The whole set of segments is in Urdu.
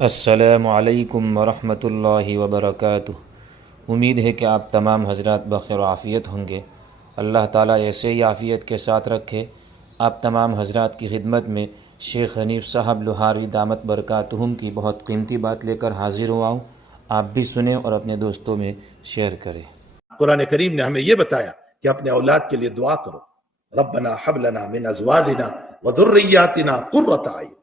السلام علیکم ورحمۃ اللہ وبرکاتہ۔ امید ہے کہ آپ تمام حضرات بخیر و عافیت ہوں گے۔ اللہ تعالیٰ ایسے ہی عافیت کے ساتھ رکھے۔ آپ تمام حضرات کی خدمت میں شیخ حنیف صاحب لوہاروی دامت برکاتہم کی بہت قیمتی بات لے کر حاضر ہوا ہوں۔ آپ بھی سنیں اور اپنے دوستوں میں شیئر کریں۔ قرآن کریم نے ہمیں یہ بتایا کہ اپنے اولاد کے لیے دعا کرو، ربنا حب لنا من ازواجنا وذریاتنا قرۃ اعین۔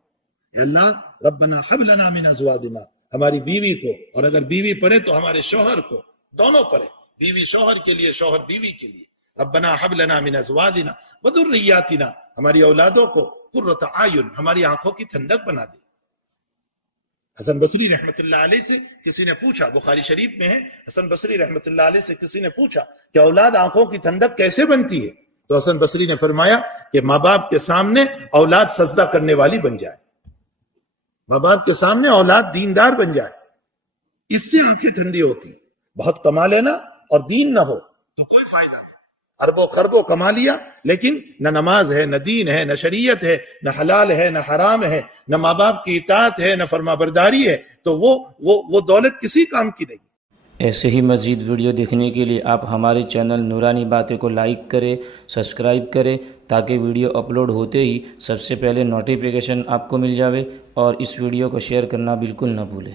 اے اللہ، ربنا حب لنا من ازواجنا، ہماری بیوی کو، اور اگر بیوی پڑھے تو ہمارے شوہر کو، دونوں پڑھے، بیوی شوہر کے لیے، شوہر بیوی کے لیے، ربنا حب لنا من ازواجنا وذریاتنا، ہماری اولادوں کو قرۃ اعین، ہماری آنکھوں کی ٹھنڈک بنا دے۔ حسن بصری رحمت اللہ علیہ سے کسی نے پوچھا، بخاری شریف میں ہے، حسن بصری رحمت اللہ علیہ سے کسی نے پوچھا کہ اولاد آنکھوں کی ٹھنڈک کیسے بنتی ہے؟ تو حسن بصری نے فرمایا کہ ماں باپ کے سامنے اولاد سجدہ کرنے والی بن جائے، ماں باپ کے سامنے اولاد دیندار بن جائے، اس سے آنکھیں ٹھنڈی ہوتی۔ بہت کما لینا اور دین نہ ہو تو کوئی فائدہ نہیں۔ اربوں خربوں کما لیا لیکن نہ نماز ہے، نہ دین ہے، نہ شریعت ہے، نہ حلال ہے، نہ حرام ہے، نہ ماں باپ کی اطاعت ہے، نہ فرما برداری ہے، تو وہ دولت کسی کام کی نہیں۔ ایسے ہی مزید ویڈیو دیکھنے کے لیے آپ ہمارے چینل نورانی باتیں کو لائک کریں، سبسکرائب کریں، تاکہ ویڈیو اپلوڈ ہوتے ہی سب سے پہلے نوٹیفیکیشن آپ کو مل جاوے، اور اس ویڈیو کو شیئر کرنا بالکل نہ بھولیں۔